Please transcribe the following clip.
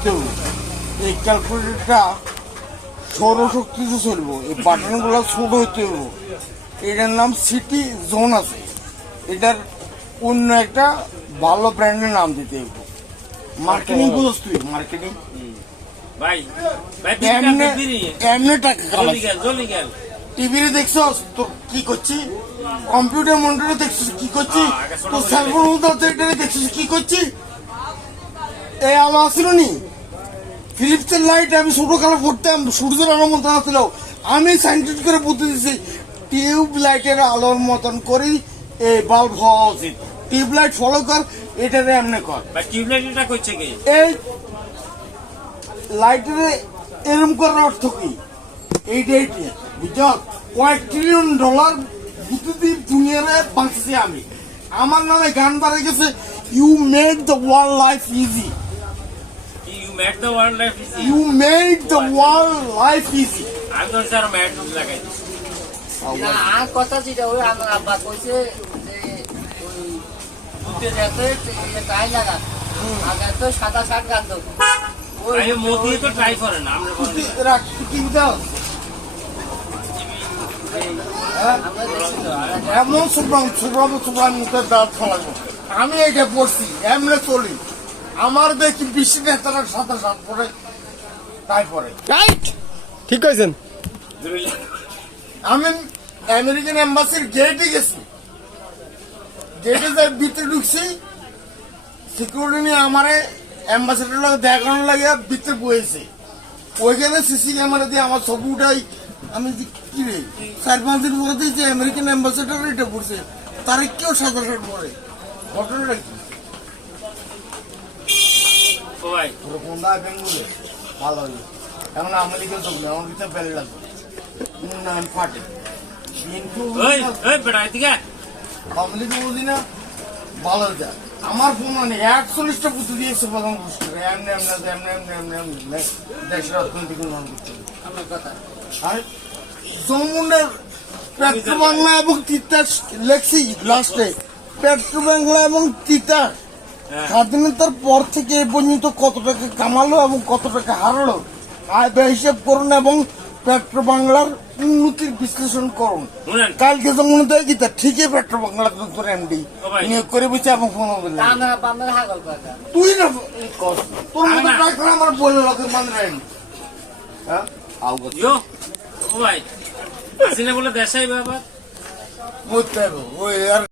করতে হবে। এই ক্যালকুলেটরটা সৌরশক্তিতে চলবো, এই বাটনগুলো ছোট হইতে হবে। এটার নাম সিটি জোন আছে, এটার অন্য একটা ভালো ব্র্যান্ডের নাম দিতে হবে। মার্কেটিং বুঝস তুই? মার্কেটিং ভাই এমনি টাকা টিভিতে দেখছস তো কি করছি, কম্পিউটার মনিটরে দেখছিস কি করছি, তো সেলফোন দেখছিস কি করছি। এই আলো আসছিল নি ফিলিপসের লাইট আমি ছোট কালো পড়তাম, সূর্যের আলোর মতন আসছিল। আমি সাইন্টিফিক করে বুঝতে দিচ্ছি টিউব লাইটের আলোর মতন করেই এই বাল্ব হওয়া উচিত। টিউব লাইট ফলো কর, এটারে এমনি কর। টিউব লাইটটা করছে কি? এই লাইটের এরম করার অর্থ কি? এইটাই বুঝছ, কয়েক ট্রিলিয়ন ডলার প্রতিদিন দুনিয়ারে বাঁচছি আমি। আমার নামে গান বাড়ে গেছে, you made the world life easy. You made the world life easy. You made the world life easy. I'm not sure mad লাগাই। না আর কথা যেটা ওই আমার আব্বা কইছে যে ওই দুধে যাতে টাই লাগা আগে তো সাদা শার্ট গান্ধ ওই মোদি তো ট্রাই করে না আমরা বলি রাখ কি দাও আমরা দেখছি তো এমন সুব্রাম মুখের দাঁত ফলাবো। আমি এটা পড়ছি, এমনি চলি। আমার দেখি বিশ্ব নেতারা সাথে সাথ পরে তাই পরে। রাইট, ঠিক কইছেন। আমি আমেরিকান এম্বাসির গেটে গেছি, গেটে যাই ভিতরে ঢুকছি, সিকিউরিটি নিয়ে আমারে অ্যাম্বাসেডার লোক দেখানোর লাগে ভিতরে বয়েছে। ওইখানে সিসি ক্যামেরা দিয়ে আমার ছবি উঠাই। আমি কি রে 4-5 দিন পরে দিয়েছি আমেরিকান অ্যাম্বাসেডার এটা পড়ছে, তার কেউ সাদা শার্ট পরে। ঘটনাটা কি? ও ভাই পুরো কোনটা বেঙ্গুলে ভালো হলো। এখন আমেরিকা চলবে, আমার ভিতরে বেলে লাগবে উন্নয়ন ফাটে। ওই ওই বেটা এদিকে আমেরিকা বুঝি না ভালো যা। আমার ফোন মানে 41টা পুঁতে দিয়েছে প্রথম পুরস্কার। এমনি এমনি এমনি এমনি এমনি এমনি দেশের অর্থনৈতিক উন্নয়ন করতে হবে। আমার কথা আর জমুনের পেট্রো বাংলা এবং তিতাস লেখছি লাস্টে, পেট্রো বাংলা এবং তিতাস স্বাধীনতার পর থেকে এ পর্যন্ত কত টাকা কামালো এবং কত টাকা হারালো আয় ব্যয় হিসেব করুন এবং পেট্রো বাংলার উন্নতির বিশ্লেষণ করুন। কালকে যেমন দেয় গীতা ঠিকই পেট্রো বাংলা তোর এমডি নিয়োগ করে বসে এবং ফোন আমার আব্বা আমার হাগল কথা তুই না তোর মতো ডাক্তার আমার বললো লোকের মানে হ্যাঁ ইয়ো ও ভাই আসিনা বলে দেশাই বাবা মরতে হবে ওই আর